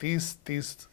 30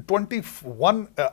21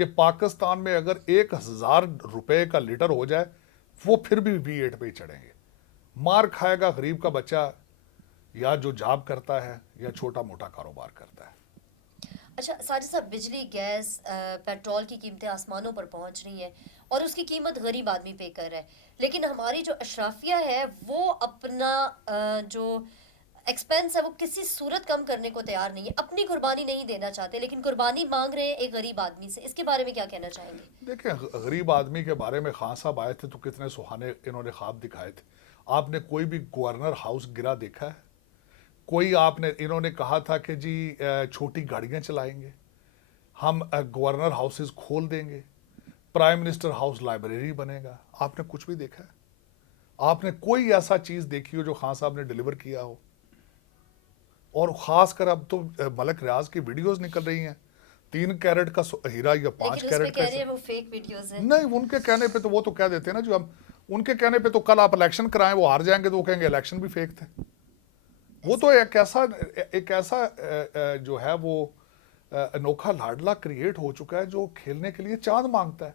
کہ پاکستان میں اگر 1000 روپے کا لیٹر ہو جائے وہ پھر بھی V8 پہ ہی چڑھیں گے. مار کھائے گا غریب کا بچہ یا جو جاب کرتا ہے یا چھوٹا موٹا کاروبار کرتا ہے. اچھا ساجد صاحب، بجلی، گیس، پیٹرول کی قیمتیں آسمانوں پر پہنچ رہی ہیں اور اس کی قیمت غریب آدمی پے کر رہا ہے، لیکن ہماری جو اشرافیہ ہے وہ اپنا جو ایکسپینس ہے وہ کسی صورت کم کرنے کو تیار نہیں ہے، اپنی قربانی نہیں دینا چاہتے لیکن قربانی مانگ رہے ہیں ایک غریب آدمی سے. اس کے بارے میں کیا کہنا چاہیں گے؟ دیکھیں غریب آدمی کے بارے میں خان صاحب آئے تھے تو کتنے سہانے انہوں نے خواب دکھائے تھے. آپ نے کوئی بھی گورنر ہاؤس گرا دیکھا ہے؟ کوئی آپ نے انہوں نے کہا تھا کہ جی چھوٹی گاڑیاں چلائیں گے, ہم گورنر ہاؤسز کھول دیں گے, پرائم منسٹر ہاؤس لائبریری بنے گا. آپ نے کچھ بھی دیکھا ہے؟ آپ نے کوئی ایسا چیز دیکھی ہو جو خان صاحب نے ڈیلیور کیا ہو؟ اور خاص کر اب تو ملک ریاض کی ویڈیوز نکل رہی ہیں 3 کیرٹ کا ہیرا یا 5 لیکن اس پہ کیرٹ کہہ کا. رہے ہیں وہ فیک ویڈیوز ہیں. نہیں, ان کے کہنے پہ تو وہ تو کہہ دیتے ہیں نا, جو ہم ان کے کہنے پہ تو کل آپ الیکشن کرائیں وہ ہار جائیں گے تو وہ کہیں گے الیکشن بھی فیک تھے. وہ تو ایک ایسا جو ہے وہ انوکھا لاڈلا کریٹ ہو چکا ہے جو کھیلنے کے لیے چاند مانگتا ہے.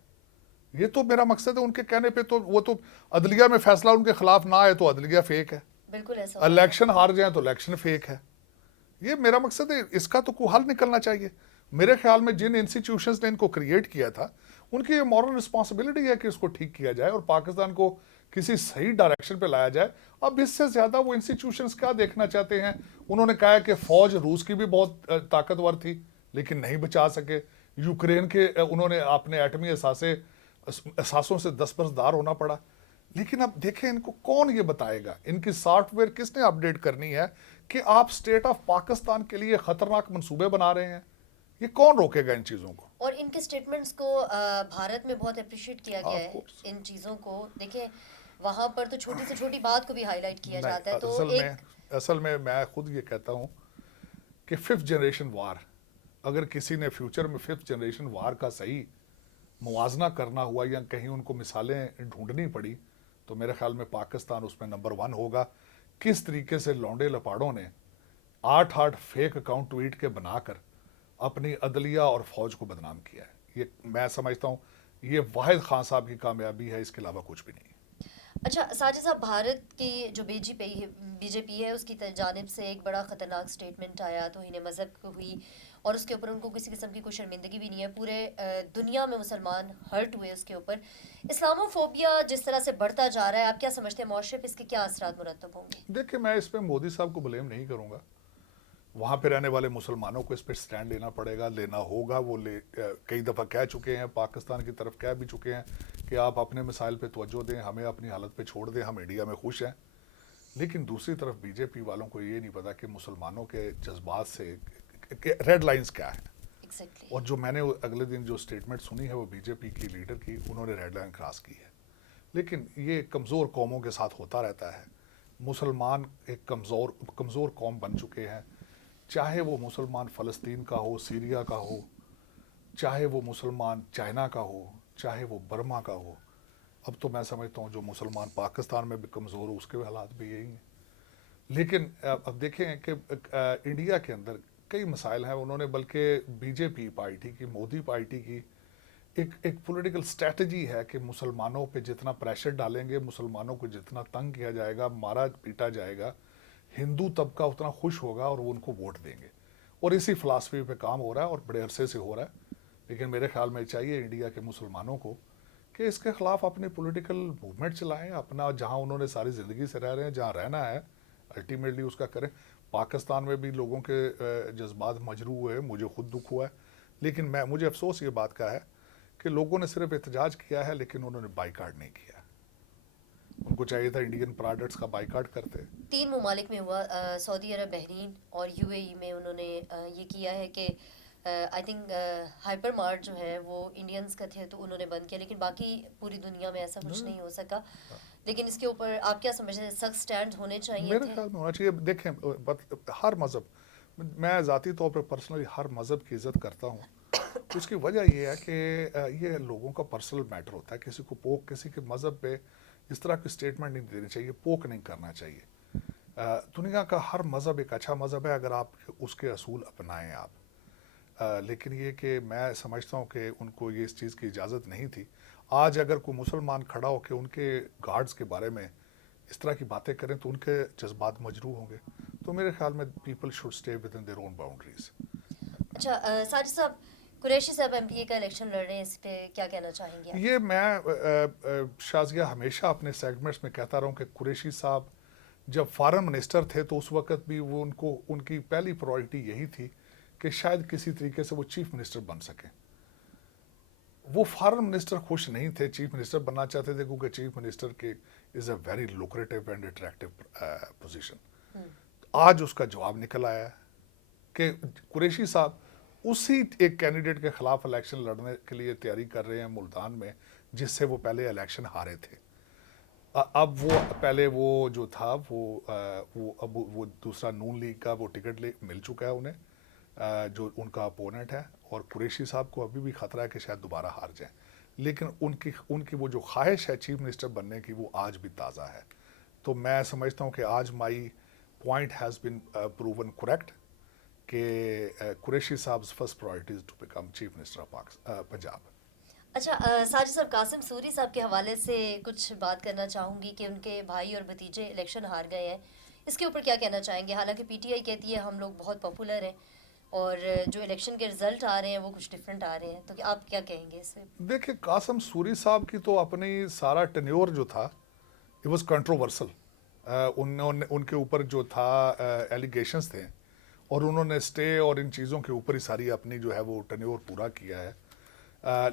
یہ تو میرا مقصد ہے. ان کے کہنے پہ تو وہ تو عدلیہ میں فیصلہ ان کے خلاف نہ آئے تو عدلیہ فیک ہے, بالکل ایسا الیکشن ہار جائیں تو الیکشن فیک ہے. یہ میرا مقصد ہے, اس کا تو کوئی حل نکلنا چاہیے. میرے خیال میں جن انسٹیٹیوشنز نے ان کو کریٹ کیا تھا ان کی یہ مورل رسپانسبلٹی ہے کہ اس کو ٹھیک کیا جائے اور پاکستان کو کسی صحیح ڈائریکشن پہ لایا جائے. اب اس سے زیادہ وہ انسٹیٹیوشنز کیا دیکھنا چاہتے ہیں؟ انہوں نے کہا کہ فوج روس کی بھی بہت طاقتور تھی لیکن نہیں بچا سکے. یوکرین کے انہوں نے اپنے ایٹمی اثاثوں سے دستبردار ہونا پڑا. لیکن اب دیکھیں ان کو کون یہ بتائے گا, ان کی سافٹ ویئر کس نے اپڈیٹ کرنی ہے کہ آپ اسٹیٹ آف پاکستان کے لیے خطرناک منصوبے بنا رہے ہیں؟ یہ کون روکے گا ان چیزوں کو؟ اور ان کے سٹیٹمنٹس کو بھارت میں بہت اپریشیٹ کیا گیا ہے. ان چیزوں کو دیکھیں, وہاں پر تو چھوٹی سے چھوٹی بات کو بھی ہائی لائٹ کیا جاتا ہے. تو اصل میں میں خود یہ کہتا ہوں کہ 5th جنریشن وار, اگر کسی نے فیوچر میں 5th جنریشن وار کا صحیح موازنہ کرنا ہوا یا کہیں ان کو مثالیں ڈھونڈنی پڑی تو میرے خیال میں پاکستان اس میں نمبر 1 ہوگا. کس طریقے سے لونڈے لپاڑوں نے 8 فیک اکاؤنٹ ٹویٹ کے بنا کر اپنی عدلیہ اور فوج کو بدنام کیا ہے. یہ میں سمجھتا ہوں یہ واحد خان صاحب کی کامیابی ہے, اس کے علاوہ کچھ بھی نہیں. اچھا ساجد صاحب, بھارت کی جو بی جے پی ہے اس کی جانب سے ایک بڑا خطرناک سٹیٹمنٹ آیا, توہین مذہب کو ہوئی اور اس کے اوپر ان کو کسی قسم کی کوئی شرمندگی بھی نہیں ہے. پورے دنیا میں مسلمان ہرٹ ہوئے اس کے اوپر. اسلامو فوبیا جس طرح سے بڑھتا جا رہا ہے, آپ کیا سمجھتے ہیں معاشرے پہ اس کے کیا اثرات مرتب ہوں گے؟ دیکھیں میں اس پہ مودی صاحب کو بلیم نہیں کروں گا. وہاں پہ رہنے والے مسلمانوں کو اس پہ سٹینڈ لینا پڑے گا, لینا ہوگا. وہ کئی دفعہ کہہ چکے ہیں, پاکستان کی طرف کہہ بھی چکے ہیں کہ آپ اپنے مسائل پہ توجہ دیں, ہمیں اپنی حالت پہ چھوڑ دیں, ہم انڈیا میں خوش ہیں. لیکن دوسری طرف بی جے پی والوں کو یہ نہیں پتا کہ مسلمانوں کے جذبات سے ریڈ لائنز کیا ہیں. اور جو میں نے اگلے دن جو سٹیٹمنٹ سنی ہے وہ بی جے پی کی لیڈر کی, انہوں نے ریڈ لائن کراس کی ہے. لیکن یہ کمزور قوموں کے ساتھ ہوتا رہتا ہے. مسلمان ایک کمزور قوم بن چکے ہیں, چاہے وہ مسلمان فلسطین کا ہو, سیریا کا ہو, چاہے وہ مسلمان چائنا کا ہو, چاہے وہ برما کا ہو. اب تو میں سمجھتا ہوں جو مسلمان پاکستان میں بھی کمزور ہو اس کے حالات بھی یہی ہیں. لیکن اب دیکھیں کہ انڈیا کے اندر کئی مسائل ہیں. انہوں نے بلکہ بی جے پی پارٹی کی, مودی پارٹی کی ایک پولیٹیکل اسٹریٹجی ہے کہ مسلمانوں پہ جتنا پریشر ڈالیں گے, مسلمانوں کو جتنا تنگ کیا جائے گا, مارا پیٹا جائے گا, ہندو طبقہ اتنا خوش ہوگا اور وہ ان کو ووٹ دیں گے. اور اسی فلاسفی پہ کام ہو رہا ہے اور بڑے عرصے سے ہو رہا ہے. لیکن میرے خیال میں چاہیے انڈیا کے مسلمانوں کو کہ اس کے خلاف اپنی پولیٹیکل موومنٹ چلائیں, اپنا جہاں انہوں نے ساری زندگی سے رہ رہے ہیں, جہاں رہنا ہے الٹیمیٹلی اس کا کریں. پاکستان میں بھی لوگوں کے جذبات مجروح ہوئے, مجھے خود دکھ ہوا ہے. لیکن مجھے افسوس یہ بات کا ہے کہ لوگوں نے صرف احتجاج کیا ہے لیکن انہوں نے بائیکاٹ نہیں کیا. ان کو چاہیے تھا انڈین پروڈکٹس کا بائیکاٹ کرتے. 3 ممالک میں ہوا, سعودی عرب, بحرین اور یو اے ای میں انہوں نے یہ کیا ہے کہ آئی تھنک ہائپر مارٹ جو ہے وہ انڈینز کا تھے تو انہوں نے بند کیا, لیکن باقی پوری دنیا میں ایسا کچھ نہیں ہو سکا. لیکن اس کے اوپر آپ کیا سمجھتے ہیں, سخت سٹینڈ ہونے چاہیے میرے تھے؟ خیال میں ہونا چاہیے. دیکھیں ہر مذہب, میں ذاتی طور پر پرسنلی ہر مذہب کی عزت کرتا ہوں. اس کی وجہ یہ ہے کہ یہ لوگوں کا پرسنل میٹر ہوتا ہے. کسی کو پوک, کسی کے مذہب پہ اس طرح کی سٹیٹمنٹ نہیں دینی چاہیے, پوک نہیں کرنا چاہیے. دنیا کا ہر مذہب ایک اچھا مذہب ہے اگر آپ اس کے اصول اپنائیں. آپ لیکن یہ کہ میں سمجھتا ہوں کہ ان کو یہ اس چیز کی اجازت نہیں تھی. آج اگر کوئی مسلمان کھڑا ہو کہ ان کے گارڈز کے بارے میں اس طرح کی باتیں کریں تو ان کے جذبات مجروح ہوں گے. تو میرے خیال میں people should stay within their own boundaries. اچھا ساجد صاحب، قریشی صاحب ایم پی اے کا الیکشن لڑ رہے ہیں، اس پہ کیا کہنا چاہیں گے آپ؟ یہ میں شازیہ ہمیشہ اپنے سیگمنٹس میں کہتا رہا ہوں کہ قریشی صاحب جب فارن منسٹر تھے تو اس وقت بھی وہ ان کی پہلی پرائرٹی یہی تھی کہ شاید کسی طریقے سے وہ چیف منسٹر بن سکیں. وہ فارن منسٹر خوش نہیں تھے، چیف منسٹر بننا چاہتے تھے کیونکہ چیف منسٹر کے is a very lucrative and attractive position. آج اس کا جواب نکل آیا ہے کہ قریشی صاحب اسی ایک کینڈیڈیٹ کے خلاف الیکشن لڑنے کے لیے تیاری کر رہے ہیں ملتان میں جس سے وہ پہلے الیکشن ہارے تھے. اب وہ پہلے وہ جو تھا اب وہ دوسرا نون لیگ کا وہ ٹکٹ مل چکا ہے انہیں جو ان کا اپوننٹ ہے، اور قریشی صاحب کو ابھی بھی خطرہ ہے کہ شاید دوبارہ ہار جائیں. لیکن ان کی وہ جو خواہش ہے چیف منسٹر بننے کی وہ آج بھی تازہ ہے. تو میں سمجھتا ہوں کہ آج my point has been proven correct کہ قریشی صاحب first priority to become chief minister of Punjab. اچھا ساجد صاحب، قاسم سوری صاحب کے حوالے سے کچھ بات کرنا چاہوں گی کہ ان کے بھائی اور بھتیجے الیکشن ہار گئے ہیں، اس کے اوپر کیا کہنا چاہیں گے؟ حالانکہ پی ٹی آئی کہتی ہے ہم لوگ بہت پاپولر ہیں اور جو الیکشن کے رزلٹ آ رہے ہیں وہ کچھ ڈفرینٹ آ رہے ہیں، تو آپ کیا کہیں گے اس پہ؟ دیکھیں قاسم سوری صاحب کی تو اپنی سارا ٹینیور جو تھا اٹ واز کنٹروورسل. ان کے اوپر جو تھا ایلیگیشنز تھے اور انہوں نے اسٹے اور ان چیزوں کے اوپر ہی ساری اپنی جو ہے وہ ٹینیور پورا کیا ہے.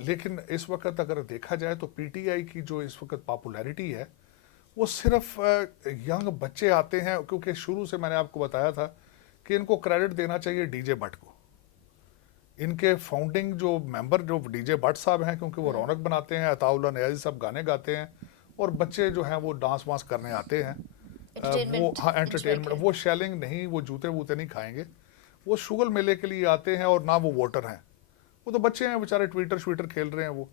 لیکن اس وقت اگر دیکھا جائے تو پی ٹی آئی کی جو اس وقت پاپولیرٹی ہے وہ صرف ینگ بچے آتے ہیں، کیونکہ شروع سے میں نے آپ کو بتایا تھا کہ ان کو کریڈٹ دینا چاہیے ڈی جے بٹ کو. ان کے فاؤنڈنگ جو ممبر جو ڈی جے بٹ صاحب ہیں کیونکہ وہ رونق بناتے ہیں، عطا اللہ نیازی صاحب گانے گاتے ہیں اور بچے جو ہیں وہ ڈانس وانس کرنے آتے ہیں. وہ ہاں انٹرٹینمنٹ، وہ شیلنگ نہیں، وہ جوتے ووتے نہیں کھائیں گے، وہ شغل میلے کے لیے آتے ہیں اور نہ وہ ووٹر ہیں. وہ تو بچے ہیں بیچارے، ٹویٹر شویٹر کھیل رہے ہیں وہ.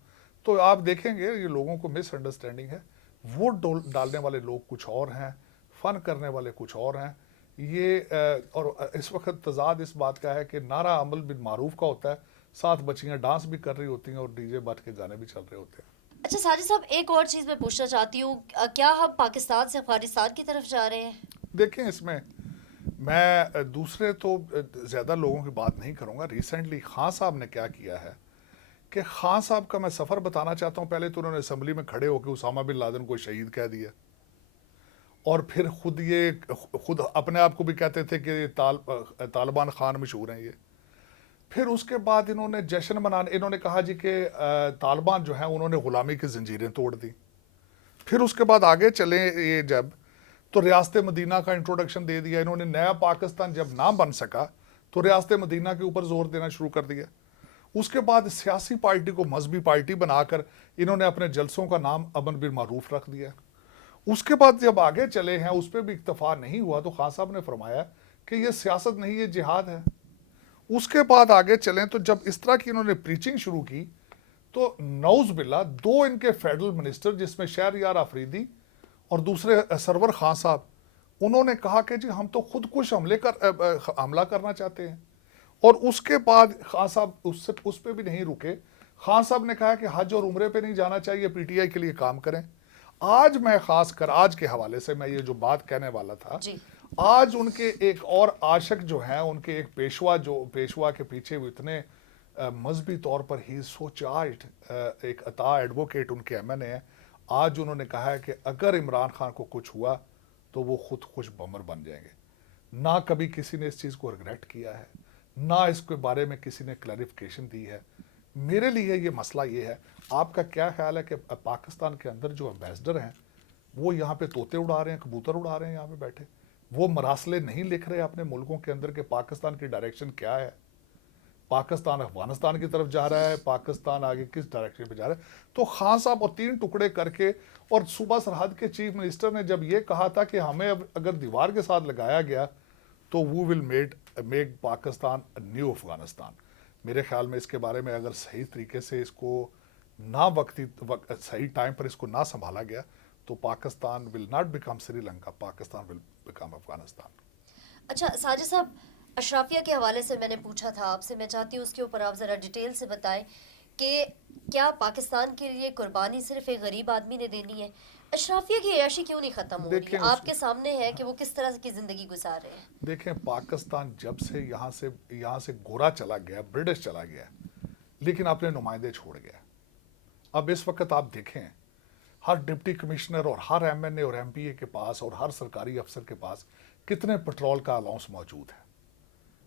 تو آپ دیکھیں گے یہ لوگوں کو مس انڈرسٹینڈنگ ہے. ووٹ ڈالنے والے لوگ کچھ اور ہیں، فن کرنے والے کچھ اور ہیں. یہ اور اس وقت تضاد اس بات کا ہے کہ نعرہ عمل بالمعروف کا ہوتا ہے، ساتھ بچیاں ڈانس بھی کر رہی ہوتی ہیں اور ڈی جے بٹ کے گانے بھی چل رہے ہوتے ہیں. اچھا ساجد صاحب، ایک اور چیز میں پوچھنا چاہتی ہوں، کیا ہم پاکستان سے افغانستان کی طرف جا رہے ہیں؟ دیکھیں اس میں میں دوسرے تو زیادہ لوگوں کی بات نہیں کروں گا. ریسنٹلی خان صاحب نے کیا کیا ہے کہ خان صاحب کا میں سفر بتانا چاہتا ہوں. پہلے تو انہوں نے اسمبلی میں کھڑے ہو کے اسامہ بن لادن کو شہید کہہ دیا، اور پھر خود اپنے آپ کو بھی کہتے تھے کہ طالبان خان مشہور ہیں یہ. پھر اس کے بعد انہوں نے جشن منانے، انہوں نے کہا جی کہ طالبان جو ہیں انہوں نے غلامی کی زنجیریں توڑ دی. پھر اس کے بعد آگے چلیں یہ جب تو ریاست مدینہ کا انٹروڈکشن دے دیا انہوں نے. نیا پاکستان جب نہ بن سکا تو ریاست مدینہ کے اوپر زور دینا شروع کر دیا. اس کے بعد سیاسی پارٹی کو مذہبی پارٹی بنا کر انہوں نے اپنے جلسوں کا نام امن بالمعروف رکھ دیا. اس کے بعد جب آگے چلے ہیں اس پہ بھی اکتفا نہیں ہوا تو خان صاحب نے فرمایا کہ یہ سیاست نہیں، یہ جہاد ہے. اس کے بعد آگے چلیں تو جب اس طرح کی انہوں نے پریچنگ شروع کی تو نعوذ باللہ دو ان کے فیڈرل منسٹر جس میں شہریار آفریدی اور دوسرے سرور خان صاحب، انہوں نے کہا کہ جی ہم تو خود کش حملہ کرنا چاہتے ہیں. اور اس کے بعد خان صاحب اس پہ بھی نہیں رکے. خان صاحب نے کہا کہ حج اور عمرے پہ نہیں جانا چاہیے، پی ٹی آئی کے لیے کام کریں. آج میں خاص کر آج کے حوالے سے میں یہ جو بات کہنے والا تھا، آج ان کے ایک اور عاشق جو ہیں، ان کے ایک پیشوا کے پیچھے وہ اتنے مذہبی طور پر ہی سو چارجڈ ایک عطا ایڈوکیٹ ان کے ایم این اے ہیں. آج انہوں نے کہا ہے کہ اگر عمران خان کو کچھ ہوا تو وہ خود خوش بمر بن جائیں گے. نہ کبھی کسی نے اس چیز کو ریگریٹ کیا ہے، نہ اس کے بارے میں کسی نے کلیریفیکیشن دی ہے. میرے لیے یہ مسئلہ یہ ہے، آپ کا کیا خیال ہے کہ پاکستان کے اندر جو امبیسڈر ہیں وہ یہاں پہ طوطے اڑا رہے ہیں، کبوتر اڑا رہے ہیں یہاں پہ بیٹھے، وہ مراسلے نہیں لکھ رہے اپنے ملکوں کے اندر کہ پاکستان کی ڈائریکشن کیا ہے، پاکستان افغانستان کی طرف جا رہا ہے، پاکستان آگے کس ڈائریکشن پہ جا رہا ہے. تو خان صاحب اور 3 ٹکڑے کر کے، اور صوبہ سرحد کے چیف منسٹر نے جب یہ کہا تھا کہ ہمیں اگر دیوار کے ساتھ لگایا گیا تو we will make Pakistan new Afghanistan. میرے خیال میں اس کے بارے میں اگر صحیح طریقے سے اس کو صحیح ٹائم پر اس کو نہ سنبھالا گیا تو Pakistan will not become Sri Lanka, Pakistan will become Afghanistan. اچھا ساجد صاحب، اشرافیہ کے حوالے سے میں نے پوچھا تھا آپ سے، میں چاہتی ہوں اس کے اوپر آپ ذرا ڈیٹیل سے بتائیں کہ کیا پاکستان کے لیے قربانی صرف ایک غریب آدمی نے دینی ہے؟ اشرافیہ کی عیاشی کیوں نہیں ختم ہو رہی؟ دیکھیں اس آپ کے سامنے ہے کہ وہ کس طرح کی زندگی گزار رہے ہیں. دیکھیں پاکستان جب سے یہاں سے گورا چلا گیا، برٹش چلا گیا، لیکن اپنے نمائندے چھوڑ گیا. اب اس وقت آپ دیکھیں ہر ڈپٹی کمشنر اور ہر ایم این اے اور ایم پی اے کے پاس اور ہر سرکاری افسر کے پاس کتنے پٹرول کا الاؤنس موجود ہے.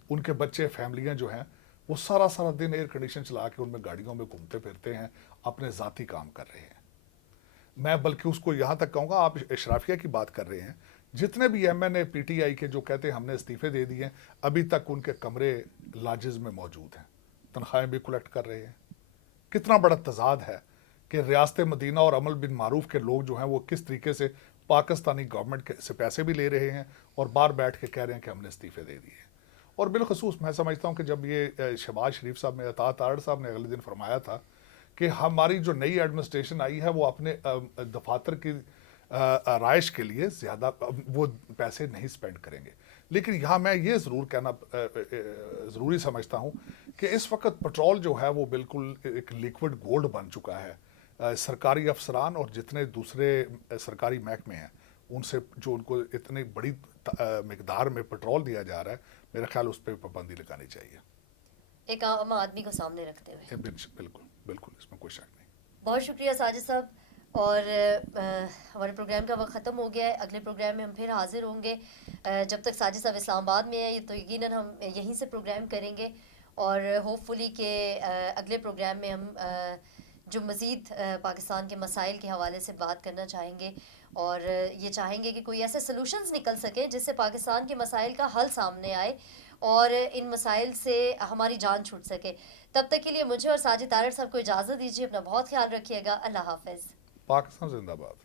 ان کے بچے فیملیاں جو ہیں وہ سارا سارا دن ایئر کنڈیشن چلا کے ان میں گاڑیوں میں گھومتے پھرتے ہیں، اپنے ذاتی کام کر رہے ہیں. میں بلکہ اس کو یہاں تک کہوں گا، آپ اشرافیہ کی بات کر رہے ہیں، جتنے بھی M N A P T I کے جو کہتے ہیں ہم نے استعفے دے دیے ہیں، ابھی تک ان کے کمرے لاجز میں موجود ہیں، تنخواہیں بھی کلیکٹ کر رہے ہیں. کتنا بڑا تضاد ہے کہ ریاست مدینہ اور عمل بن معروف کے لوگ جو ہیں وہ کس طریقے سے پاکستانی گورنمنٹ سے پیسے بھی لے رہے ہیں اور باہر بیٹھ کے کہہ رہے ہیں کہ ہم نے استعفے دے دیے. اور بالخصوص میں سمجھتا ہوں کہ جب یہ شہباز شریف صاحب نے، عطا تارڑ صاحب نے اگلے دن فرمایا تھا کہ ہماری جو نئی ایڈمنسٹریشن آئی ہے وہ اپنے دفاتر کی آرائش کے لیے زیادہ وہ پیسے نہیں سپینڈ کریں گے. لیکن یہاں میں یہ ضرور کہنا ضروری سمجھتا ہوں کہ اس وقت پٹرول جو ہے وہ بالکل ایک لیکوڈ گولڈ بن چکا ہے. سرکاری افسران اور جتنے دوسرے سرکاری محکمے ہیں ان سے جو ان کو اتنی بڑی مقدار میں پٹرول دیا جا رہا ہے، میرا خیال اس پہ پابندی لگانی چاہیے. ایک عام آدمی کو سامنے رکھتے ہوئے. بالکل بالکل، اس میں کوئی شک نہیں. بہت شکریہ ساجد صاحب. اور ہمارے پروگرام کا وقت ختم ہو گیا ہے. اگلے پروگرام میں ہم پھر حاضر ہوں گے. جب تک ساجد صاحب اسلام آباد میں ہیں تو یقیناً ہم یہیں سے پروگرام کریں گے، اور ہوپ فلی کہ اگلے پروگرام میں ہم جو مزید پاکستان کے مسائل کے حوالے سے بات کرنا چاہیں گے، اور یہ چاہیں گے کہ کوئی ایسے سلوشنز نکل سکیں جس سے پاکستان کے مسائل کا حل سامنے آئے اور ان مسائل سے ہماری جان چھوٹ سکے. تب تک کے لیے مجھے اور ساجد تارڑ صاحب کو اجازت دیجیے. اپنا بہت خیال رکھیے گا. اللہ حافظ. پاکستان زندہ باد.